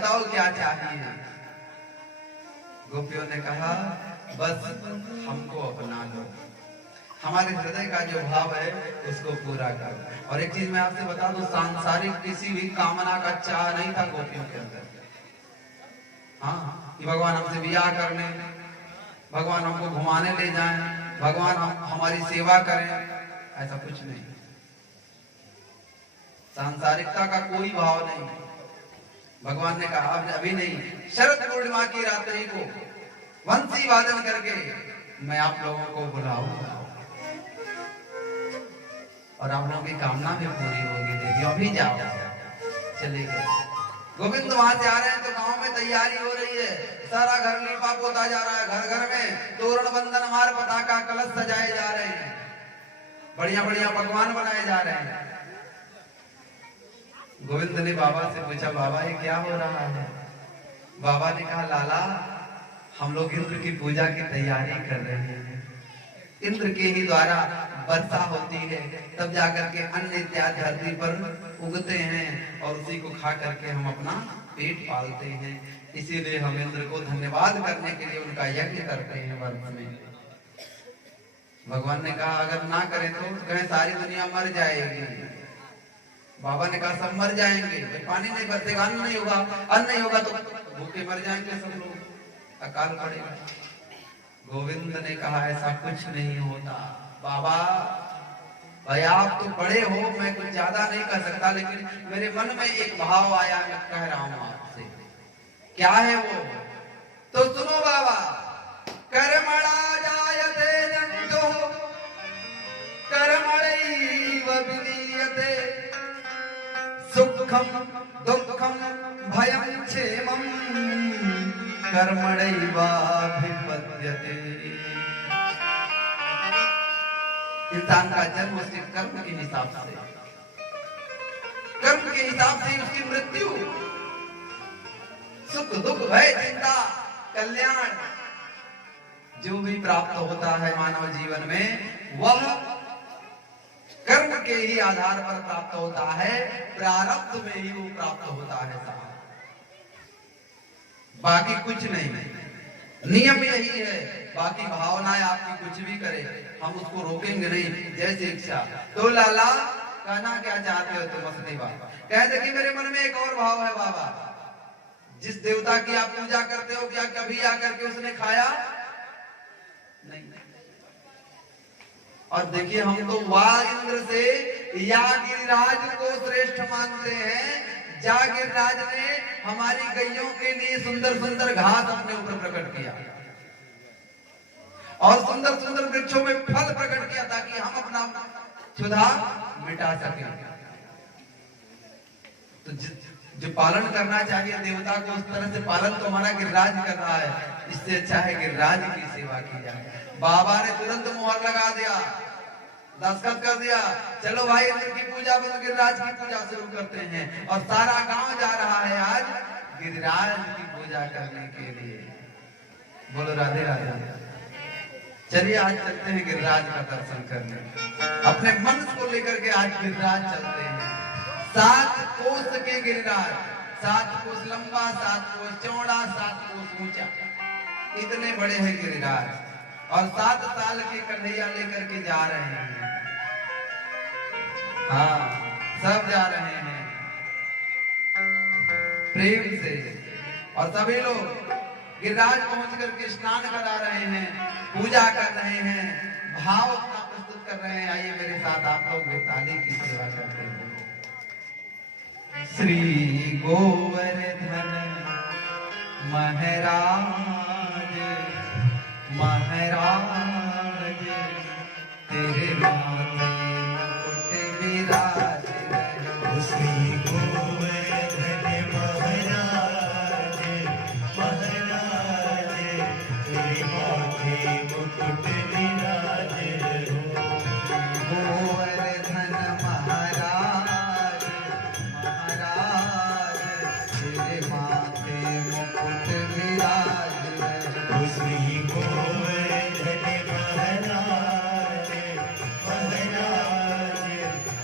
बताओ क्या चाहिए। गोपियों ने कहा बस हमको अपना लो, हमारे हृदय का जो भाव है उसको पूरा करो। और एक चीज मैं आपसे बता दूं, सांसारिक किसी भी कामना का चाह नहीं था गोपियों के अंदर। हाँ, कि भगवान हमसे ब्याह कर लें, भगवान हमको घुमाने ले जाएं, भगवान हमारी सेवा करें, ऐसा कुछ नहीं। सांसारिकता का कोई भाव नहीं। भगवान ने कहा अभी नहीं, शरद पूर्णिमा की रात्रि को वंशी वादन करके मैं आप लोगों को बुलाऊंगा और आप लोगों की कामना भी पूरी होगी। देवी अभी जाओ। चले गए। गोविंद वहां से आ रहे हैं तो गांव में तैयारी हो रही है, सारा घर लीपा पोता जा रहा है, घर घर में तोरण बंधन मार पताका कलश सजाए जा रहे हैं, बढ़िया बढ़िया पकवान बनाए जा रहे हैं। गोविंद ने बाबा से पूछा, बाबा ये क्या हो रहा है? बाबा ने कहा, लाला हम लोग इंद्र की पूजा की तैयारी कर रहे हैं। इंद्र के ही द्वारा वर्षा होती है, तब जाकर के अन्न इत्यादि धरती पर उगते हैं और उसी को खा करके हम अपना पेट पालते हैं। इसीलिए हम इंद्र को धन्यवाद करने के लिए उनका यज्ञ करते हैं वर्ष में। भगवान ने कहा अगर ना करें तो कहें सारी दुनिया मर जाएगी। बाबा ने कहा सब मर जाएंगे, पानी नहीं बरसेगा, अन्न नहीं होगा, अन्न नहीं होगा तो भूखे मर जाएंगे सब लोग, अकाल पड़ेगा। गोविंद ने कहा ऐसा कुछ नहीं होता। बाबा भाई आप तो बड़े हो, मैं कुछ ज्यादा नहीं कर सकता, लेकिन मेरे मन में एक भाव आया, मैं कह रहा हूं आपसे। क्या है वो? तो सुनो बाबा। कर्मणा जायते जन्तुः कर्मणैव विलीयते, सुखम दुखम भयं क्षेमं कर्मणैवाभिपद्यते। इंसान का जन्म उसके कर्म के हिसाब से, कर्म के हिसाब से उसकी मृत्यु। सुख दुख भय चिंता कल्याण जो भी प्राप्त होता है मानव जीवन में, वह कर्म के ही आधार पर प्राप्त होता है, प्रारब्ध में ही वो प्राप्त होता है साहब, बाकी कुछ नहीं। नियम यही है, बाकी भावनाएं आपकी कुछ भी करे हम उसको रोकेंगे नहीं, जैसे इच्छा। तो लाला कहना क्या चाहते हो तुम? असली बात कहते कि मेरे मन में एक और भाव है बाबा, जिस देवता की आप पूजा करते हो क्या कभी आकर के उसने खाया नहीं? और देखिए हम तो वाह इंद्र से या गिरिराज को श्रेष्ठ मानते हैं। जा गिरिराज ने हमारी गैयों के लिए सुंदर सुंदर घास अपने ऊपर प्रकट किया और सुंदर सुंदर वृक्षों में फल प्रकट किया ताकि हम अपना क्षुधा मिटा सके। तो जो पालन करना चाहिए देवता को, उस तरह से पालन तो हमारा गिरिराज कर रहा है। इससे अच्छा है गिरिराज की सेवा की जाए। बाबा ने तुरंत मुहर लगा दिया, दस्तखत कर दिया, चलो भाई इंद्र की पूजा बंद, गिरिराज की पूजा शुरू करते हैं। और सारा गांव जा रहा है आज गिरिराज की पूजा करने के लिए। बोलो राधे राधे। चलिए आज चलते हैं गिरिराज का दर्शन करने, अपने मन को लेकर के आज गिरिराज चलते हैं। 7 कोस के गिरिराज, 7 कोस लंबा, 7 कोस चौड़ा, 7 कोस ऊंचा, इतने बड़े हैं गिरिराज। और 7 साल के कन्हैया लेकर के जा रहे हैं। हाँ सब जा रहे हैं प्रेम से, और सभी लोग गिरिराज पहुंच करके स्नान करा रहे हैं, पूजा कर रहे हैं, भाव अपना प्रस्तुत कर रहे हैं। आइए मेरे साथ आप लोग बेताली की सेवा करते हैं। श्री गोवर्धन महाराज महाराज तेरे माथे मुकुट विराज रहे। श्री गोवर्धन महाराज महाराज तेरे माथे मुकुट विराज रहे। गोवर्धन महाराज महाराज तेरे माथे मुकुट विराज रहे। श्री गोवर्धन महाराज महाराज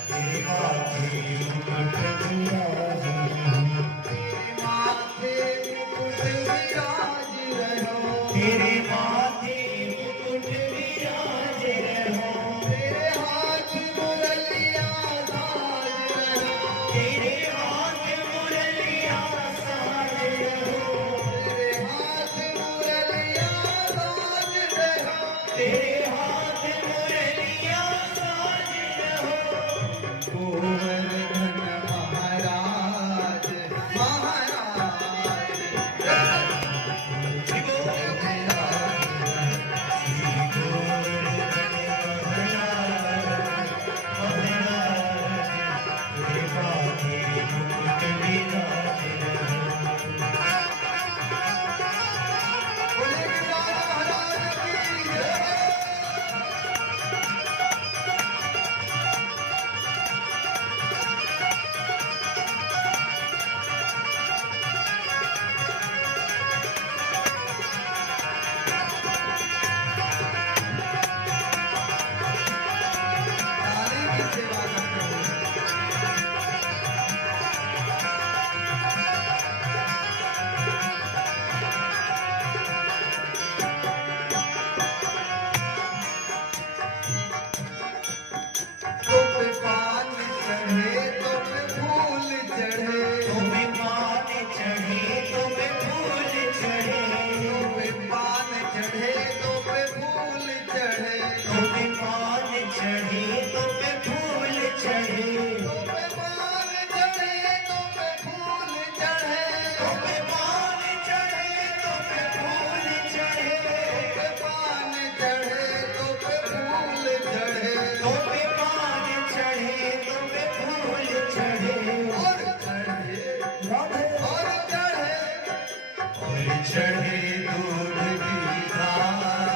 तेरे माथे मुकुट विराज रहे। माथे चढ़े दूध की धार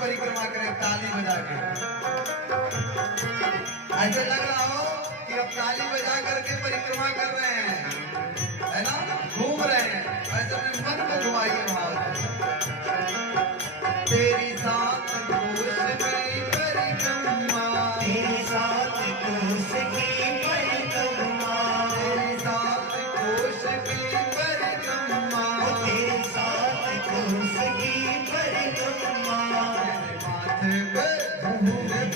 परिक्रमा करें ताली बजा के। ऐसे लग रहा हो कि अब ताली बजा करके परिक्रमा कर रहे हैं, है ना, घूम रहे हैं। ऐसे अपने मन को घुमाइए भाव से। तेरी साथ कोस की परिक्रमा, तेरी साथ कोस की परिक्रमा, तेरी साथ कोस की परिक्रमा, तेरे साथ कोस की परिक्रमा, माथे पे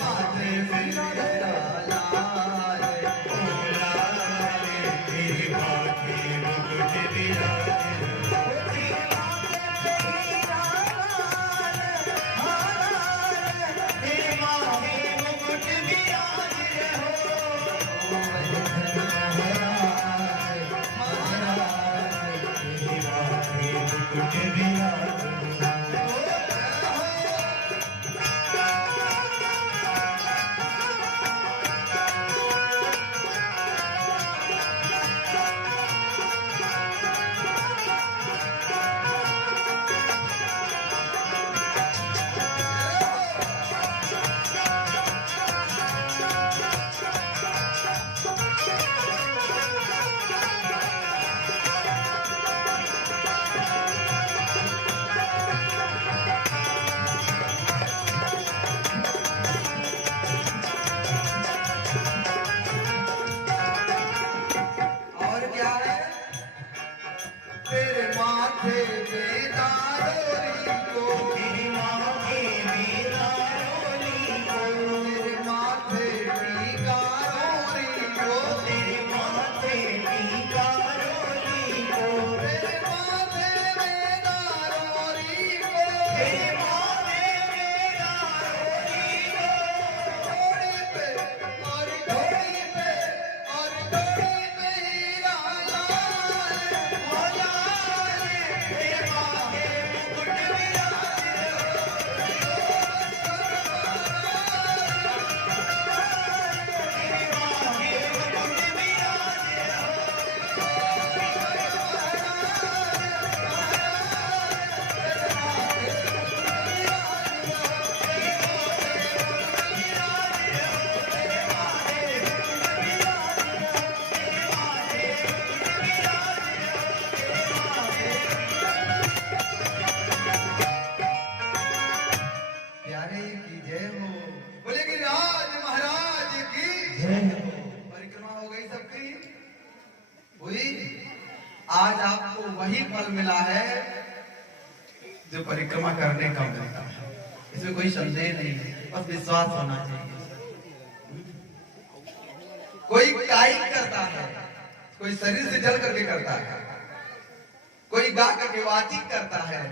माथे पे डाला तेरे माथे मुकुट विराजे, तेरे माथे मुकुट विराजे और क्या है, तेरे माथे पे दारोरी को, तेरे माथे मेरा रोली को, तेरे माथे टीका रोरी को, तेरे माथे टीका रोली को, तेरे माथे में दारोरी को, तेरे माथे मेरा रोली को, डोरी पे और डोरी पे और डोरी पे हीरा लाल, मौला तेरे माथे मुकुट विराजे, तेरे माथे मुकुट विराजे, प्यारे की जय हो, बोले कि राज महाराज की परिक्रमा हो गई सबकी, हुई। आज आपको वही फल मिला है जो परिक्रमा करने का मिलता है, इसमें कोई संदेह नहीं है, बस विश्वास होना चाहिए। कोई कायिक करता है, कोई शरीर से जल करके करता है, कोई गा करके वाचिक करता है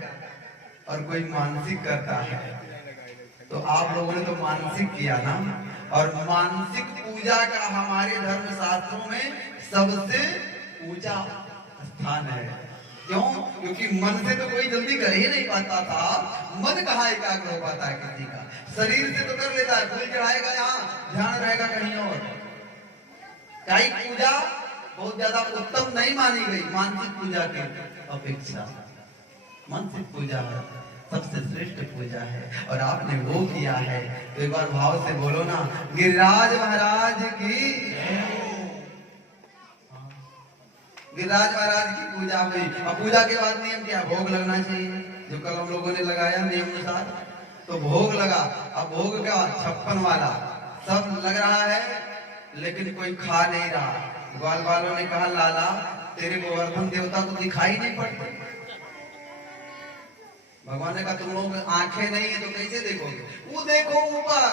और कोई मानसिक करता है। तो आप लोगों ने तो मानसिक किया ना, और मानसिक पूजा का हमारे धर्म शास्त्रों में सबसे ऊंचा स्थान है। क्यों? क्योंकि मन से तो कोई जल्दी कर ही नहीं पाता था। मन कहाँ एकाग्र हो पाता है किसी का? शरीर से तो कर लेता है, फूल चढ़ाएगा यहाँ, ध्यान रहेगा कहीं और। कायिक पूजा बहुत ज्यादा उत्तम नहीं मानी गई मानसिक पूजा की अपेक्षा। मानसिक पूजा सबसे श्रेष्ठ पूजा है और आपने वो किया है, तो एक बार भाव से बोलो ना, गिरिराज महाराज की। गिरिराज महाराज की पूजा हुई। अब पूजा के बाद नियम क्या, भोग लगना चाहिए, जो कल हम लोगों ने लगाया नियम अनुसार, तो भोग लगा। अब भोग का 56 वाला सब लग रहा है, लेकिन कोई खा नहीं रहा। ग्वाल वालों ने कहा लाला तेरे गोवर्धन देवता को दिखाई नहीं पड़ते। भगवान ने कहा तुम लोग आंखें नहीं है तो कैसे देखोगे, वो देखो ऊपर।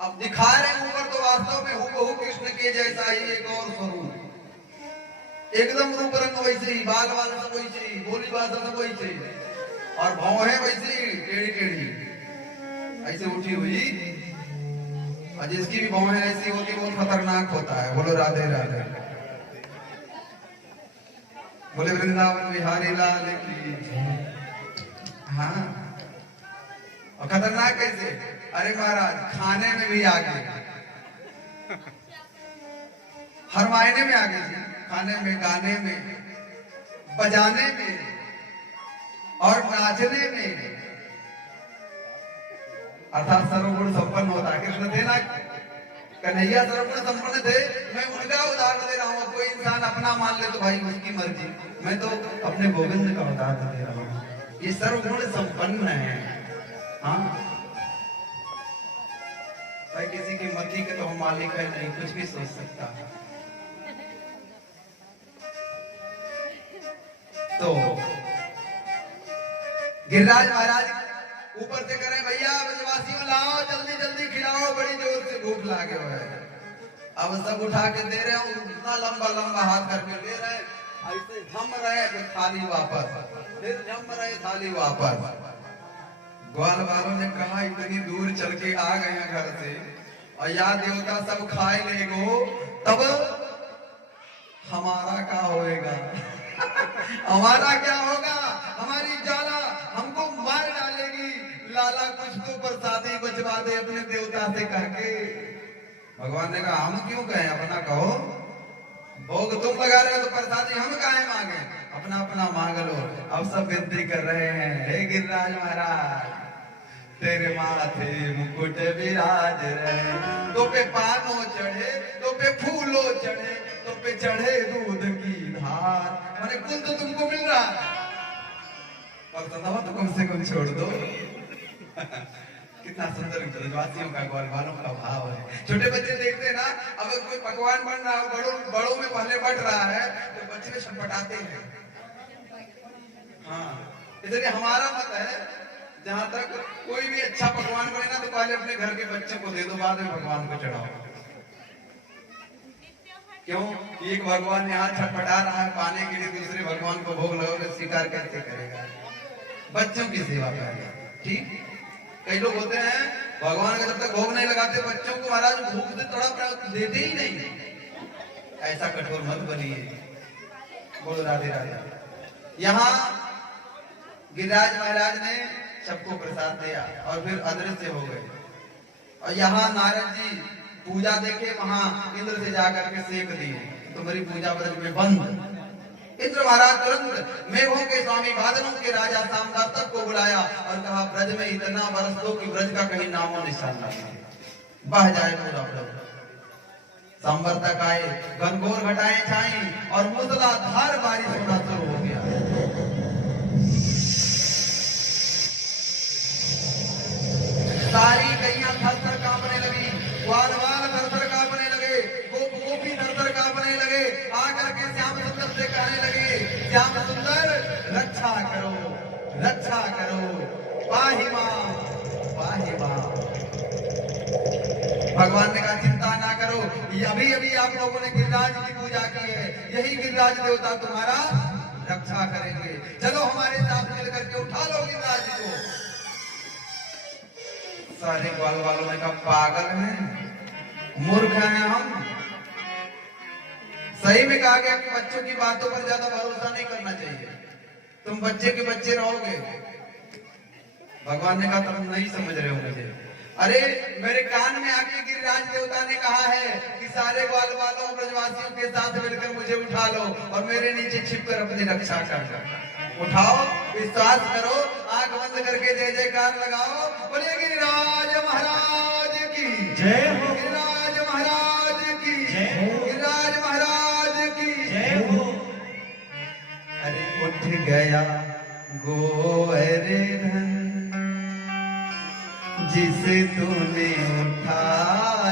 अब दिखा रहे ऊपर तो वास्तव में हूबहू कृष्ण के जैसा ही एक और स्वरूप, एकदम रूप रंग वैसे ही, बाल बाल सब वैसे ही, बोली भाषा सब वैसे ही, और भौहें वैसे ही टेढ़ी टेढ़ी ऐसे उठी हुई। और जिसकी भी भौहें ऐसी होती बहुत खतरनाक होता है। बोलो राधे राधे, बोले वृंदावन बिहारी लाल की। हाँ, और खतरनाक कैसे, अरे महाराज खाने में भी आगे, हर मायने में आगे जी, खाने में, गाने में, बजाने में और नाचने में, अर्थात सर्वगुण संपन्न होता है। कृष्ण थे ना, कन्हैया सर्वगुण संपन्न थे। मैं उनका उदाहरण दे रहा हूँ। कोई इंसान अपना मान ले तो भाई उसकी मर्जी, मैं तो अपने गोविंद का उदाहरण दे रहा हूँ। ये सर्वगुण संपन्न है। हाँ भाई, किसी की मर्जी के तो हम मालिक है नहीं, कुछ भी सोच सकता है। तो गिरिराज महाराज ऊपर से करें भैया ब्रजवासियों लाओ जल्दी जल्दी खिलाओ, बड़ी जोर से भूख लागे हुए है। अब सब उठा के दे रहे हैं, इतना लंबा लंबा हाथ करके दे रहे हैं, ऐसे झम रहे फिर थाली वापस, फिर झम रहे थाली वापस। ग्वाल वालों ने कहा इतनी दूर चल के आ गए हैं घर से, और या देवता सब खाए ले गो, तब हमारा क्या होएगा? हमारा क्या होगा? हमारी जाला हमको मार डालेगी। लाला कुछ तो प्रसादी बचवा दे अपने देवता से करके। भगवान ने कहा हम क्यों कहें, अपना कहो। भोग तुम लगा रहे हो तो प्रसादी हम काहे मांगे, अपना अपना मांग लो। अब सब विनती कर रहे हैं, हे गिरिराज महाराज तेरे माथे मुकुट विराज रहे, तो पे पानो चढ़े, तो पे फूलो चढ़े, तो पे चढ़े दूध की धार। मैंने कुल तो तुमको मिल रहा है, और तनाव तो कम से कम छोड़ दो। कितना सुंदर ब्रजवासियों का, ग्वाल वालों का भाव है। छोटे बच्चे देखते हैं ना, अगर कोई पकवान बन रहा है, बड़ों में पहले बट रहा है तो बच्चे छटपटाते हैं। हाँ, इसलिए हमारा मत है, जहां तक कोई भी अच्छा पकवान बने ना तो पहले अपने घर के बच्चे को दे दो, बाद में भगवान को चढ़ाओ। क्यों? एक भगवान यहाँ छटपटा रहा है पाने के लिए, दूसरे भगवान को भोग लगाओगे, स्वीकार कैसे करेगा? बच्चों की सेवा करेगा। ठीक, कई लोग होते हैं भगवान का जब तक भोग नहीं लगाते बच्चों को महाराज भूख से थोड़ा देते ही नहीं। ऐसा कठोर मत बनिए। बोलो राधे राधे। यहाँ गिरिराज महाराज ने सबको प्रसाद दिया और फिर अदृश्य हो गए। और यहाँ नारद जी पूजा देखे, वहां इंद्र से जाकर के सेक दिए, तुम्हारी पूजा ब्रज में बंद। इंद्र महाराज तुरंत मेघों के स्वामी, बादलों के राजा सामदातक को बुलाया और कहा ब्रज में इतना बरस दो कि ब्रज का कहीं नामो निशान न बह जाए पूरा ब्रज। सांबर तक आए, घनघोर घटाएं छाई और मूसलाधार बारिश होना शुरू हो गया। सारी गैया थर-थर कांपने लगी, ग्वाल वाल थर-थर कांपने लगे, गोप गोपी थर-थर कांपने लगे। आकर के श्याम सुंदर से कहने लगे, श्याम सुंदर रक्षा करो, रक्षा करो, पाहि मां, पाहि मां। भगवान ने कहा चिंता ना करो, अभी अभी आप लोगों ने गिरिराज की पूजा की है, यही गिरिराज देवता तुम्हारा रक्षा करेंगे। चलो हमारे साथ मिलकर के उठा लो गिरिराज को। सारे ग्वाल वालों ने कहा पागल हैं, मूर्ख हैं हम। सही में कहा गया कि बच्चों की बातों पर ज्यादा भरोसा नहीं करना चाहिए, तुम बच्चे के बच्चे रहोगे। भगवान ने कहा तुम नहीं समझ रहे हो मुझे। अरे मेरे कान में आके गिरिराज देवता ने कहा है कि सारे ग्वाल वालों ब्रजवासियों के साथ मिलकर मुझे उठा लो और मेरे नीचे छिपकर अपनी रक्षा कर। उठाओ, विश्वास करो, आंख बंद करके जय जयकार लगाओ। बोलिए गिरिराज महाराज की जय हो, गिरिराज महाराज की जय हो, गिरिराज महाराज की जय। गया गोवर्धन जिसे तूने उठा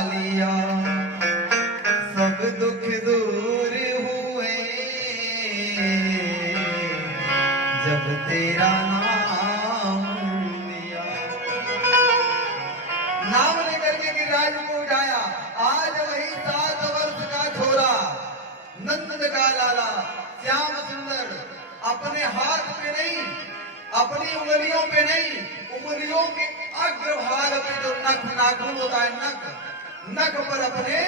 लिया, सब दुख दूर हुए जब तेरा नाम लिया। नाम लेकर के गिरिराज को उठाया। आज वही 7 वर्ष का छोरा नंद का लाला श्याम सुंदर अपने हाथ पे नहीं, अपनी उंगलियों पे नहीं, उंगलियों के अग्रभाग पे जो नख नाखून होता है, नख पर अपने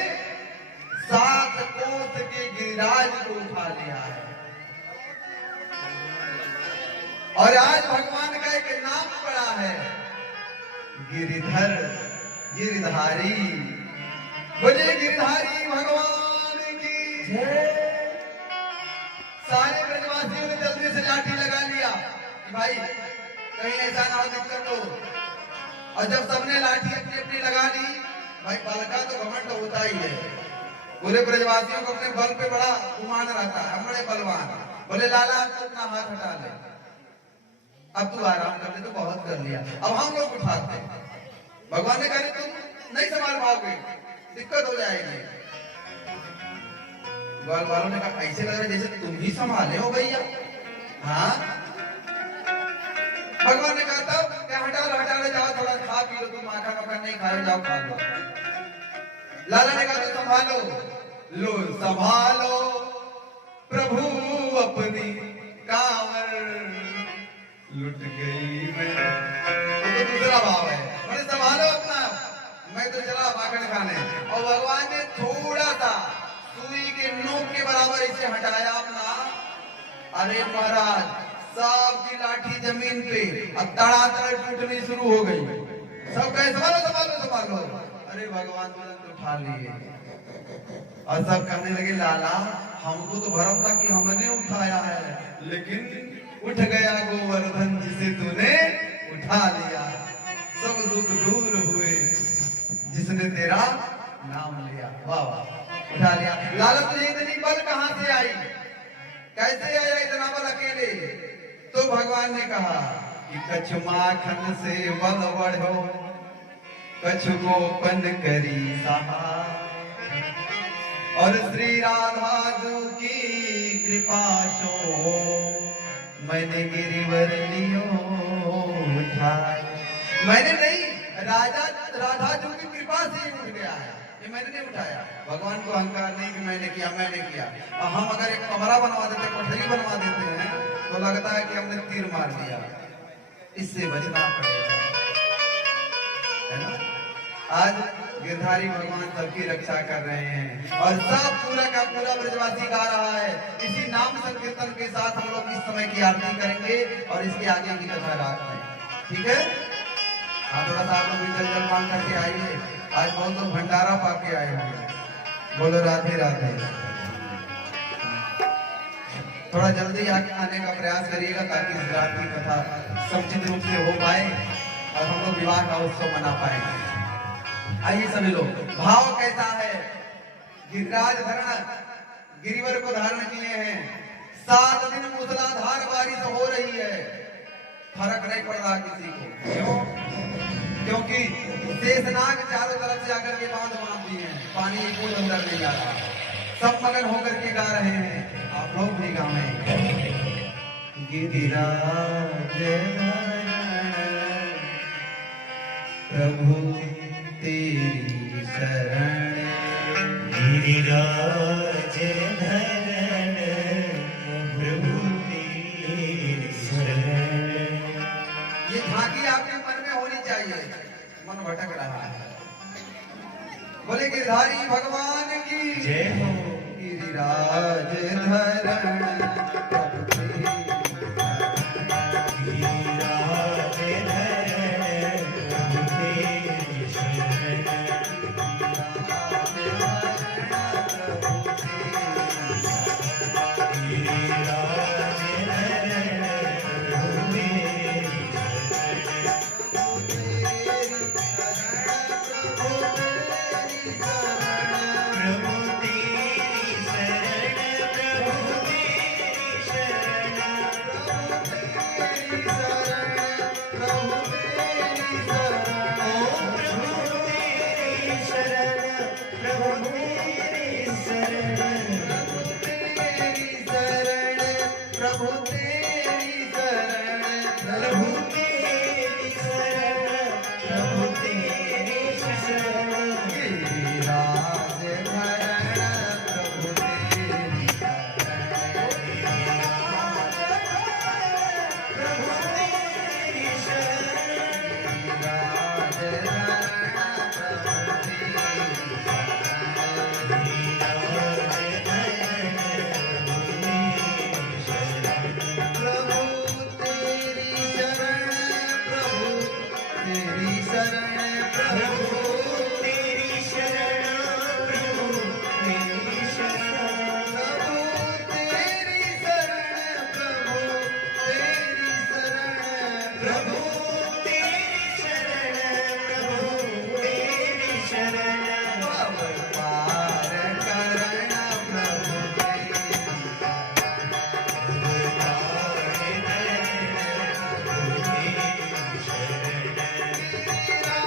7 कोस के गिरिराज को उठा लिया है। और आज भगवान का एक नाम पड़ा है गिरिधर, गिरधारी। बोले गिरधारी भगवान की जय। सारे ब्रजवासियों ने जल्दी से लाठी लगा लिया कि भाई कहीं ऐसा ना हो दिक्कत हो। और जब सबने लाठी अपनी अपनी लगा ली, भाई बल का तो घमंड होता ही है। पूरे ब्रजवासियों को अपने बल पे बड़ा गुमान रहता है, हम बड़े बलवान। बोले लाला अब तो अपना हाथ हटा ले, अब तू आराम कर ले, तो बहुत कर लिया, अब हम लोग उठाते। भगवान ने कहा तुम नहीं संभाल पाओगे, दिक्कत हो जाएगी। ग्वाल वालों ने कहा ऐसे लग रहा है जैसे तुम ही संभाले हो भैया। हाँ, भगवान ने कहा तब हटा ले, जाओ थोड़ा खा पी लो, तुम माखन वाखन नहीं खाए, जाओ खा लो। लाला ने कहा संभालो, लो संभालो प्रभु अपनी कांवर लुट गई मैं। तो दूसरा भाव है, मैंने संभालो अपना, मैं तो चला माखन खाने। और भगवान ने थोड़ा सा सुई के नोक के बराबर इसे हटाया अपना। अरे महाराज, सबकी लाठी जमीन पे अब तड़ातड़ टूटनी शुरू हो गई। सब कहे संभालो संभालो संभालो। अरे भगवान तुरंत उठा लिए और सब कहने लगे लाला हमको तो भरम था कि हमने उठाया है, लेकिन उठ गया गोवर्धन जिसे तूने उठा लिया। सब दुख दूर हुए जिसने तेरा नाम लिया। वाह वाह, उठा लिया। लाला तुझे इतनी बल कहां से आई, कैसे आया इतना बल अकेले? तो भगवान ने कहा कि कछु माखन से बल बढ़ो, कछु गोपन करी सहा, और श्री राधा जी की कृपा सो मैंने गिरिवर लियो उठाए। मैंने नहीं, राधा जी की कृपा से ही उठ गया है, ये मैंने नहीं उठाया। भगवान को अहंकार नहीं कि मैंने किया, मैंने किया। और हम अगर एक कमरा बनवा देते, कोठरी बनवा देते हैं, तो लगता है कि हमने तीर मार दिया। इससे बचना पड़ेगा, है ना। आज गिरधारी भगवान सबकी रक्षा कर रहे हैं और सब पूरा का पूरा ब्रजवासी गा रहा है। इसी नाम संकीर्तन के साथ हम लोग इस समय की आरती करेंगे और इसके आगे की कथा रात में, ठीक है। हाँ, थोड़ा सा आप लोग भी जल मान करके आइए। आज बहुत लोग भंडारा पाके आए होंगे। बोलो राधे राधे। थोड़ा जल्दी आने का प्रयास करिएगा ताकि इस रात की कथा समुचित रूप से हो पाए और हम लोग विवाह का उत्सव मना पाएंगे। आइए सभी लोग, भाव कैसा है? गिरिराज धरण, गिरिवर को धारण किए हैं। 7 दिन मूसलाधार बारिश हो रही है, फर्क नहीं पड़ रहा किसी को। क्यों? क्योंकि शेषनाग चारों तरफ से आकर के बांध बांध दिए हैं, पानी एक बूंद अंदर नहीं आ रहा। सब मगन होकर के गा रहे हैं, आप लोग भी गाएं। गिरिराज प्रभु तेरी शरण, गिरिराज धरण प्रभु तेरी शरण। ये झांकी आपके मन में होनी चाहिए, मन भटक रहा है। बोले गिरधारी भगवान की जय हो। गिरिराज धरण प्रभु तेरी गिरिराज धरण प्रभु तेरी शरण। प्रभु तेरी शरण प्रभु तेरी प्रभु तेरी शरण प्रभु तेरी शरण, प्रभु तेरी शरण। गिरिराज धरण प्रभु तेरी प्रभु तेरी शरण, गिरिराज धरण प्रभु तेरी प्रभु तेरी शरण प्रभु तेरी शरण प्रभु तेरी शरण, प्रभु तेरी शरण। प्रभु तेरी शरण प्रभु तेरी शरण प्रभु तेरी शरण, प्रभु तेरी शरण। भव पार करना प्रभु तेरी गिरिराज धरण प्रभु तेरी शरण गिरिराज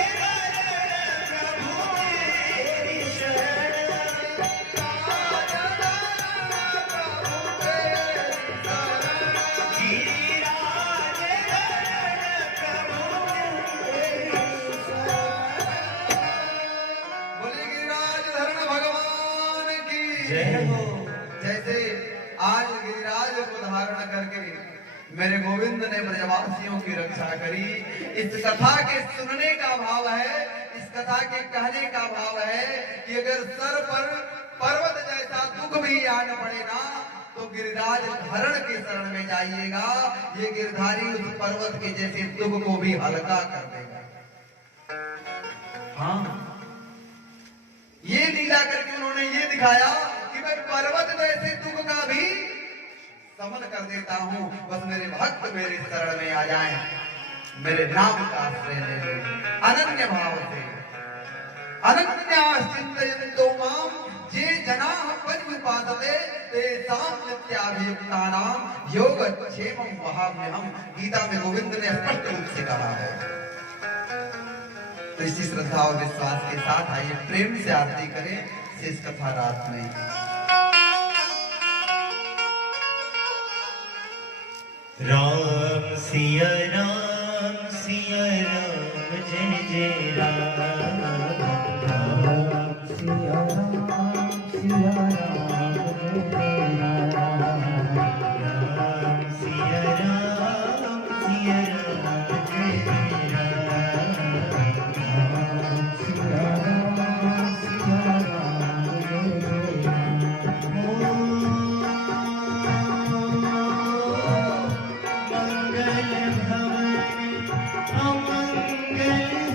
धरण प्रभु तेरी शरण। गिरिराज धरण प्रभु तेरी बोले गिरिराज धरण भगवान की जय हो। जैसे आज गिरिराज को धारण करके मेरे गोविंद ने ब्रजवासियों की रक्षा करी। इस कथा के सुनने का भाव है, इस कथा के कहने का भाव है कि अगर सर पर पर्वत जैसा दुख भी आन पड़े ना तो गिरिराज धरण के शरण में जाइएगा। ये गिरधारी उस पर्वत के जैसे दुख को भी हल्का कर देगा। हाँ, ये लीला करके उन्होंने ये दिखाया कि मैं पर्वत जैसे दुख का भी समन कर देता हूं। बस मेरे भक्त मेरे शरण में आ जाएं, मेरे नाम का आश्रय ले लें अनन्य भाव से। अनन्याश्चिन्तयन्तो माम ये जनाः पर्युपासते तेषां नित्याभियुक्तानां योगक्षेमं वहाम्यहम्। गीता में गोविंद ने स्पष्ट रूप से कहा है। तो इसी श्रद्धा और विश्वास के साथ आइए प्रेम से आरती करें शेष कथा रात में। राम सिया राम, सिया राम, जय जय राम।